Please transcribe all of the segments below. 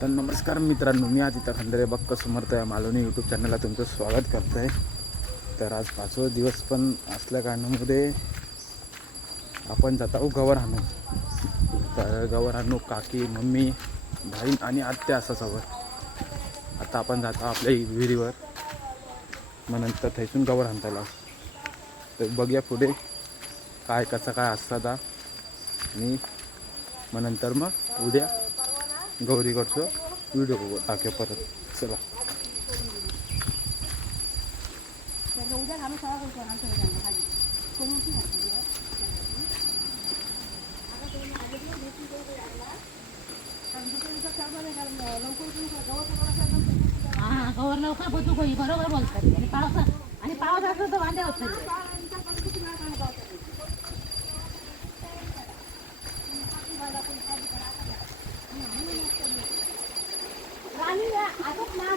तर नमस्कार मित्रांनो मी आदित्य खंदरे बक्क समर्थ या मालवणी यूट्यूब चॅनलला तुमचं स्वागत करतो आहे तर आज पाचवा दिवस पण असल्या कारणामध्ये आपण जात आहोत गवर तर गवर काकी मम्मी बहीण आणि आत्या असा सोबत आता आपण जातो आपल्या विहिरीवर. मग नंतर थैसून गवर आणताला तर बघूया पुढे काय कसं काय असतं आता. आणि मग नंतर मग उद्या गौरीकडचं व्हिडिओ बघू टाकूया परत. चला. हा कवर लवकर बसू कोणी बरोबर बोलतात. आणि पावसा आणि पाऊस असलं तर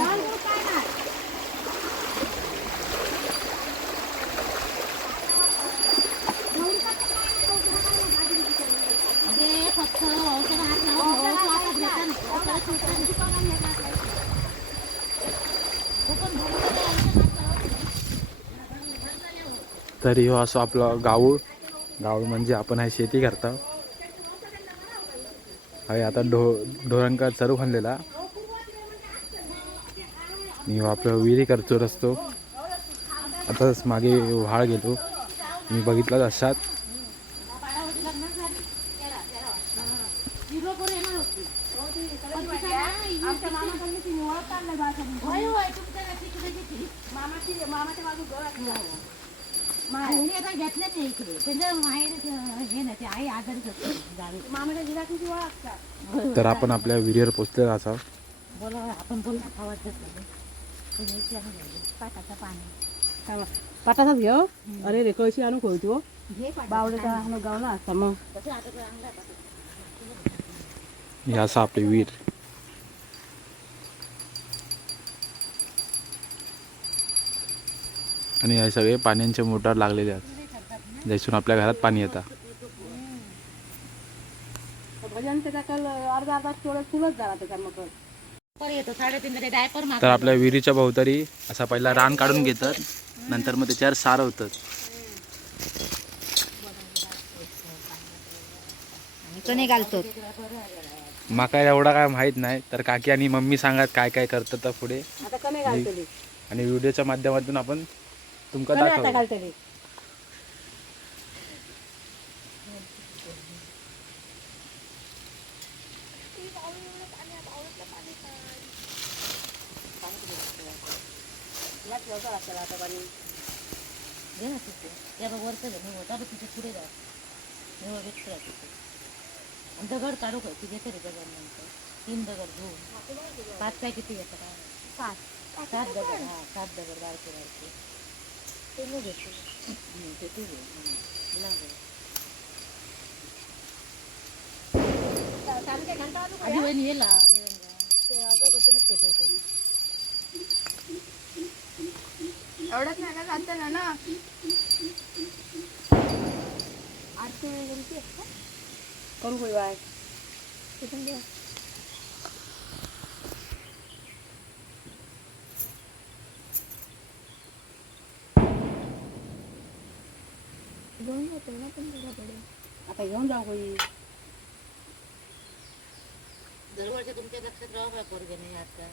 वांदे होत फक्त औषध हात लावून हातात घेतात. औषध सुटतात. तो पण भरून तरी हो असं आपलं गाऊळ. गाऊळ म्हणजे आपण आहे शेती करता. हे आता ढो ढोरांका चरू खाल्लेला. मी हो आपलं विहिरी करतो रस्तो आताच मागे व्हाळ गेलो मी बघितला अशात हिरो आता नाही इकडे. माहेर हे ते आई गावी. तर आपण आपल्या विहिरीवर पोचलेला असा बोला आपण बोल आवाज पाटाचं पाणी. पाटाचाच घेऊ अरे रे कळशी आणू खोयतो घे पाटाचं बावड्याचा आणू गाव ना असता मग. पाटाचं. हे असं आपली विहीर. आणि हे सगळे पाण्याचे मोटार लागलेले आहेत. ज्यातून आपल्या घरात पाणी येतं. भजन त्याचा काल अर्धा अर्धा थोडं फुलच झाला त्याचा मग पर येतो साडेतीन मध्ये डायपर माग तर आपल्या विहिरीच्या भोवतारी असा पहिला रान काढून घेतात. नंतर मग त्याच्यावर सार होतात घालतो माका एवढा काय माहीत नाही तर काकी आणि मम्मी सांगत काय काय करतात पुढे. आणि व्हिडिओच्या माध्यमातून आपण तुमका कमी आता दाखवू घालतली घे ना तिथे या बघ वरचं घे निवड दाबा तिथे पुढे जा निवड व्यक्त आहे तिथे आणि दगड काढू काय तिथे तरी दगड नंतर तीन दगड घेऊन पाच. काय किती घेतात सात. सात दगड हा सात दगड बारके बारके. नाही घेतो. आधी वहिनी ये लाव. ते अगरबत्तीनेच पेटवते. एवढंच नाही का जातं ना करू कोई बाय आता घेऊन जाऊ दरवर्षी तुमच्या लक्षात राहा का पोरगे नाही आता?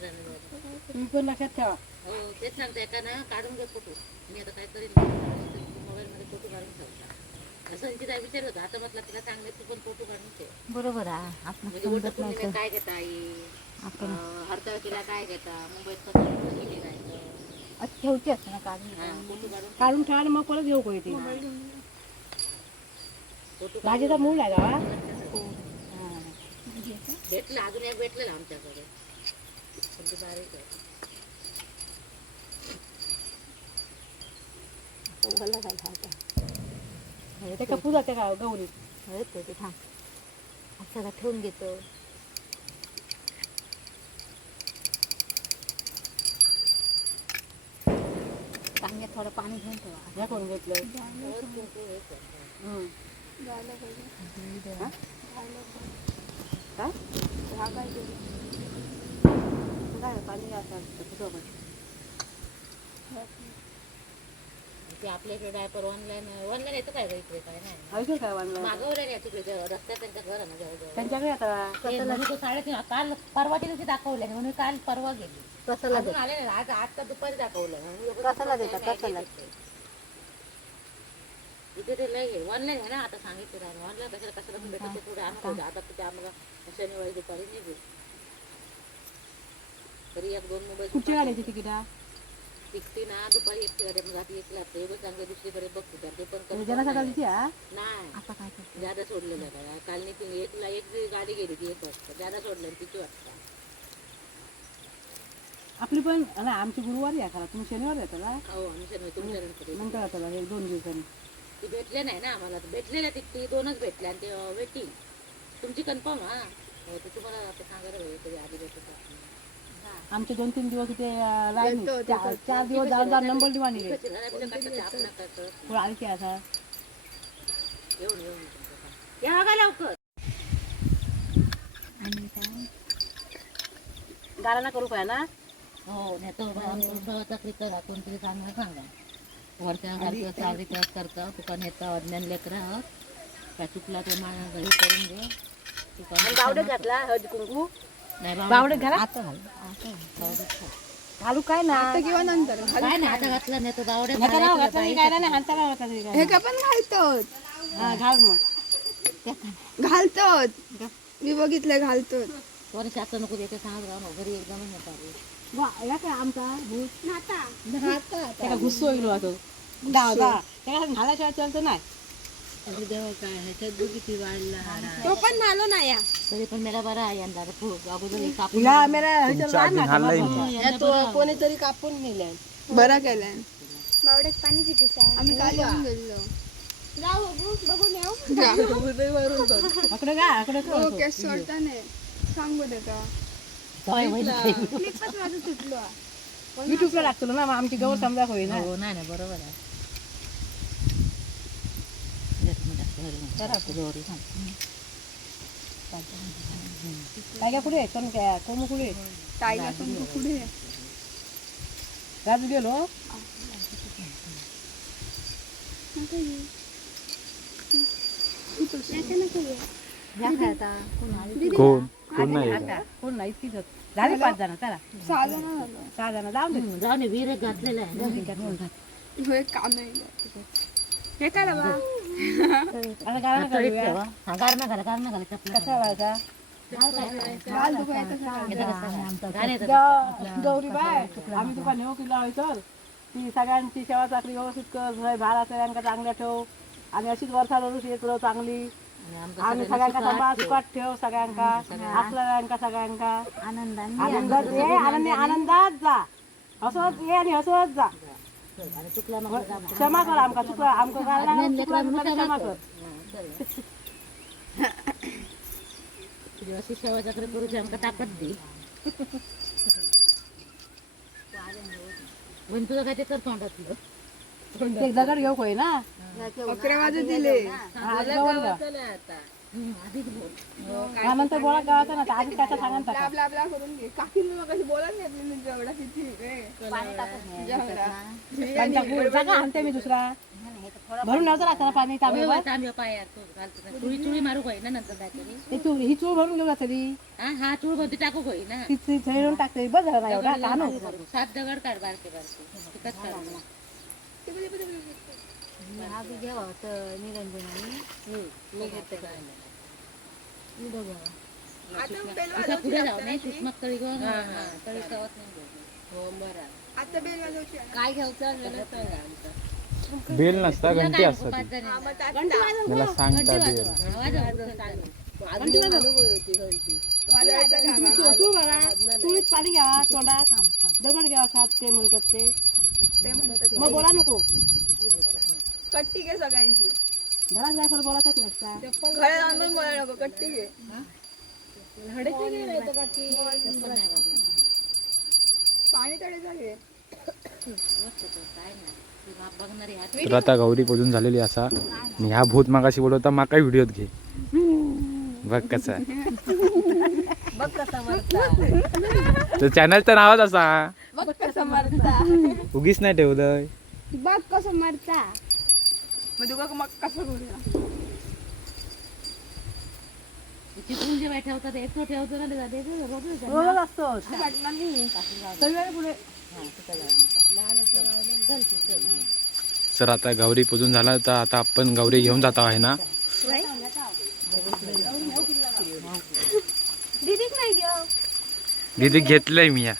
जानेवारी. तुम्ही पण लक्षात ठेवा. हो तेच सांगते एका ना काढून घे फोटो. मी आता काय करीन मोबाईल मध्ये फोटो काढून ठेवता. संचित आहे विचार होता आता म्हटलं तिला तू पण फोटो काढून ठेव. बरोबर आहे. आपण म्हणजे काय घेता आई? आपण हरताळकीला काय घेता? मुंबईत कसं कसं निघायचं आज ठेवते ना काढून. हा फोटो काढून काढून ठेवा. आणि मग परत घेऊ कोई ती फोटो भाजीचा मूळ आहे का? हो. भेटलं अजून एक भेटलेलं आमच्याकडे. म्हणजे बारीक आहे. उघडला जायचा ते कपू जाते का ठेवून घेतो. चांगल्या थोडं पाणी घेऊन ठेवा. कोण घेतलं. हो, ते आपल्या इकडे डायपर ऑनलाईन ऑनलाईन येतं काय इकडे? काय नाही. काय मागवलं नाही तिकडे जवळ रस्त्यात त्यांच्या घर आहे ना जवळ. त्यांच्याकडे आता जवळ तो साडेतीन काल परवा दिवशी ते दाखवले म्हणून काल परवा गेली. कसाला अजून आले नाही आज आता दुपारी दाखवलं कसाला देतात? कसाला. इथे ते लय ऑनलाईन आहे ना आता सांगितलं ऑनलाईन कशाला कशाला पण भेटत ते पुढे. आणतो आता. ते आम्हाला शनिवारी दुपारी निघू तरी एक दोन मोबाईल कुठच्या गाड्याची तिकीट टिकते ना दुपारी एकटी गाडी मग आता एकला असते एवढं चांगलं दुसरीकडे बघते. तर ते पण confirm जनासाठी नाही. नाही. आता काय करतो? ज्यादा सोडलेलं काल निघून एकला एक गाडी गेली ती एक वाजता. सोडलं आणि किती वाजता? आपली पण आमची गुरुवारी आहे खरा. तुम्ही शनिवारी येतो ना हो आम्ही शनिवारी. घरी नंतर येतो. हे दोन दिवसांनी? ती भेटले नाही ना आम्हाला. भेटलेल्या ती दोनच भेटल्या आणि ते वेटिंग तुमची कन्फर्म हा. हो, ते तुम्हाला आता सांगायला पाहिजे कधी आधी भेटत आमचे दोन तीन दिवस इथे लाईन चार चार दिवस जाऊन जाऊन नंबर दिवाणी आली की आता? येऊन येऊन या का लवकर. आणि काय करू काय ना हो करा कोणतरी चांगलं सांगा. वरच्या घरचं सावरी क्रॉस करतं तुका नेता अज्ञान लेकरं काय चुकला तर मला घरी करून दे तुका बावडे घातला हळदी कुंकू। नाही बावडे घाला आता घाल आता घाल. घालू काय ना? आता किंवा नंतर काय नाही आता घातलं नाही हे का पण घालतो हा, घाल मग. घालतो मी बघितलं घालतो वर्ष आता नको देते सांगत राहू. घरी आली. वा, या काय आमचा भूत? त्याला गुस्सो येईल वाटतो. दा दा. त्याला घालाशिवाय चालतं नाही. देवा काय ह्याच्यात बघ किती वाढला तो पण झालो ना या तरी पण मेरा बरा आहे यंदा. अगोदर कापून या मेरा ह्याच्यात तुमच्या आधी हाणलाय मी. कोणीतरी कापून नेले बरं केलंय. बावड्यात पाणी किती आम्ही काल हो केस सोडताना सांगू का? सवय होईल. क्लिपच माझं तुटलो. टुकला लागतो ना मग आमची गवळ समजा होईल ना हो नाही नाही बरोबर आहे. काय काय कुठे कोण काय? कोण कुठे ताईला पण तू पुढे राजू गेलो? घ्या काय आता? कोण आली? कोण? कोण नाही येत. आता. कोण नाही होत. झाले पाच जण चला. सहा जण झालो सहा जण जाऊन दे. हम्म, जाऊ दे घातलेलं आहे. हे काम नाही हे काय बाबा आता गाणं तळीत. ठेवा. हा, घाला घाला चपला कसा व्हायचा येतं. ग- आम्ही तुका नेऊ किल्ला होय तर ती सगळ्यांची सेवा चाकरी व्यवस्थित कर भारा सगळ्यांका चांगल्या ठेव. आणि अशीच वर्षा रोज हे करू चांगली. आणि सगळ्यांका सांभाळ सुखात ठेव. सगळ्यांका असलेल्यांका सगळ्यांका आनंदाने आनंदात ये आनंदी आनंदात जा. हसत ये आणि हसत जा. क्षमा कर आमका चुकला आमका क्षमा कर. तुझी अशी सेवा चक्र करूची आमका ताकद दे. पण तुझं काय ते कर तोंडात तुझं ते दगड घेऊ कोय ना अकरा वाजू दिले हा, हा, नंतर बोला गावाचा ना आधी काय सांगा ना ब्ला ब्ला ब्ला करून घे काकी मग कशी बोलत नाही आपली जेवढा किती रे जेवढा जागा आणते मी दुसरा भरून नव्हतं लागतं ना पाणी तांबे तांबे पायात तो घालतो ना. चुळी चुळी मारू होई ना नंतर काहीतरी ही चूळ ही चूळ भरून घेऊ तरी हा हा चूळ कोणती टाकू होई ना ती थैरून टाकते बस झालं ना एवढा सात दगड काढ बारके बारके काढ आधी तर निरंजनाने मी घेते काय उडं घ्यावं बेल पुढे जाऊ नाही तळी तळी नाही हो बरं आता बेल वाजवची ना. बेल नसता घंटी असतात मला सांगता बेल पाणी घ्या तोंडात दगड घ्या सात ते म्हणतात ते ते म्हणतात मग बोला नको. कट्टी घे सगळ्यांची. घरात जाय खरं बोलायचंच नाही का? घरात बोलायला नको कट्टी घे. पाणी तर आता गौरी पूजून झालेली असा. आणि ह्या भूत मागाशी बोलवता माका व्हिडिओत घे. बघ कसा आहे. तर चॅनलचं नावच असा. बघ कसं मरता. उगीच नाही ठेवलंय बघ कसं मरता. मग तुका मग कसं करूया ठेवतात एकटं ठेवतो ना रोजच असतो. नाही सगळ्या पुढे. सर आता गौरी पूजून झाला तर आता आपण गौरी घेऊन जातो आहे ना दीदीक नाही घेऊ दीदी घेतलंय मी या.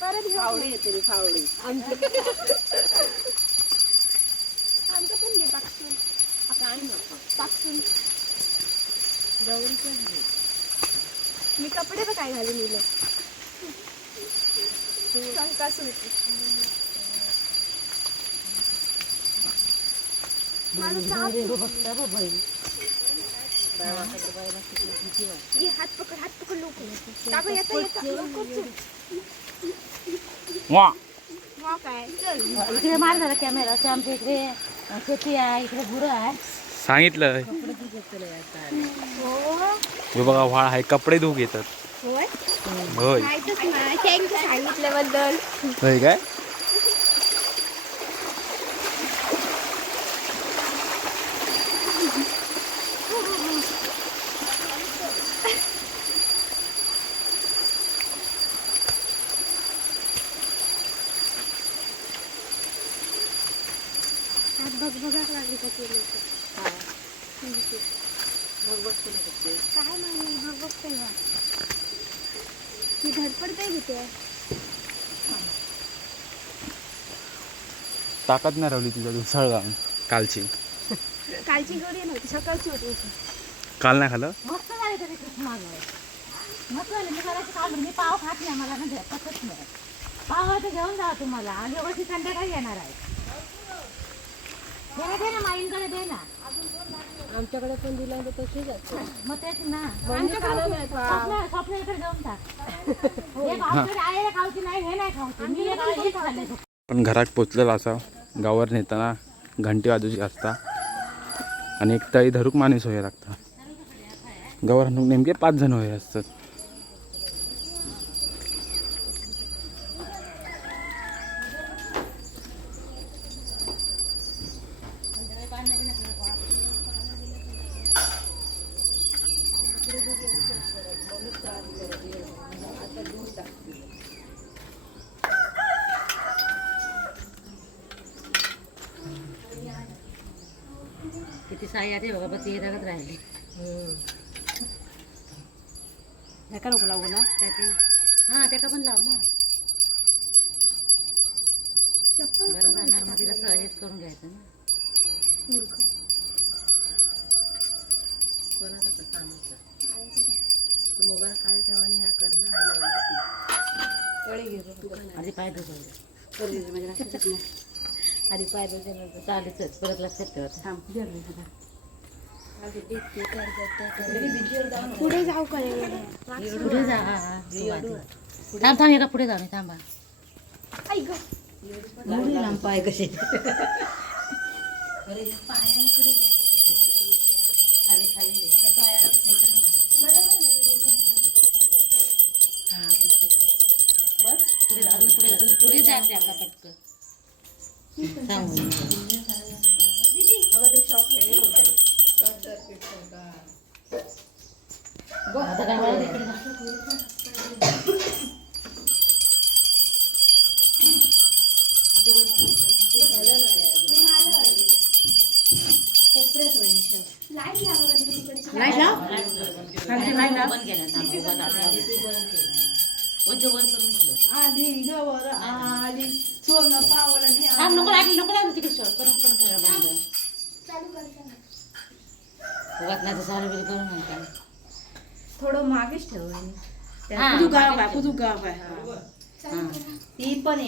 परत घेऊ फावडी येते रे फावडी. आमचं पण घे पाकसून पाकसून मी कपडे पण काय घालून दिले? शंकासून अरे हो बघता बघ बैल. ये हात पकड हात पकड लवकर काका येता येता लवकर चल. वा. मग काय चल इकडे मार झाला कॅमेरा असं आमच्या इकडे अं, शेती आहे इकडे गुरं आहे. सांगितलं. हो हे बघा व्हाळ आहे कपडे धुवूक येतात होय? होय. माहितच नाही. थँक्यू सांगितल्याबद्दल. होय काय हात बघ बघाक लागली का ते लोक काय माहिती बघ बघते का मी धडपडते घेते ताकद नाही राहिली तुझ्या दुसळ जाऊन कालची. कालची गडी नव्हती सकाळची होती काल नाही खाल्लं? मस्त झाले तरी कृष्णा मस्त झाले मी करायचं काम मी पाव खात नाही मला म्हणजे पचत नाही. पाव तर घेऊन जा तुम्हाला आणि व्यवस्थित संध्याकाळी येणार आहे. दे ना दे ना माईंकडे दे ना. आमच्याकडे पण दिला तर तशीच आहे. मग तेच ना. म्हणजे स्वप्न स्वप्न इकडे घेऊन टाक. हे. भावकडे आहे हे खाऊची नाही हे नाही खाऊची. मी हे खाऊ- हे खाल्ले पण घरात पोचलेला असा गावावर नेताना घंटी वाजूची असता. आणि एक तळी धरूक माणूस होय लागता. गावावर हाणूक नेमके पाच जण होय असतात. किती आहे बघा बघ ती जगात राहिली. एका नको लागू ना. त्याची हा त्याका पण लाव ना. बरं जाणार मग तिला हेच करून घ्यायचं ना. आधी पाय धुतो आधी पाय धुतो चालूच परत लक्षात पुढे जाऊ का? पुढे जा. तू. थांब थांब येरा पुढे जाऊ नये थांबा. आई ग एवढी लांब पाय कसे पुढे जाते आता पटकन. सांगून आता काय मला देखील ना. लाइट नाही बंद केलं वर करून ठेव. आली गवर आली सोनं पावलं थांब, नको लागली, नको लागली तिकडे सोड. करून करून ठेवा बंद. ना उगाच नाही तर चालू बिलू करू नका. थोडं मागेच ठेव हा, कुजू गाव आहे कुजू गाव आहे हा. ती पण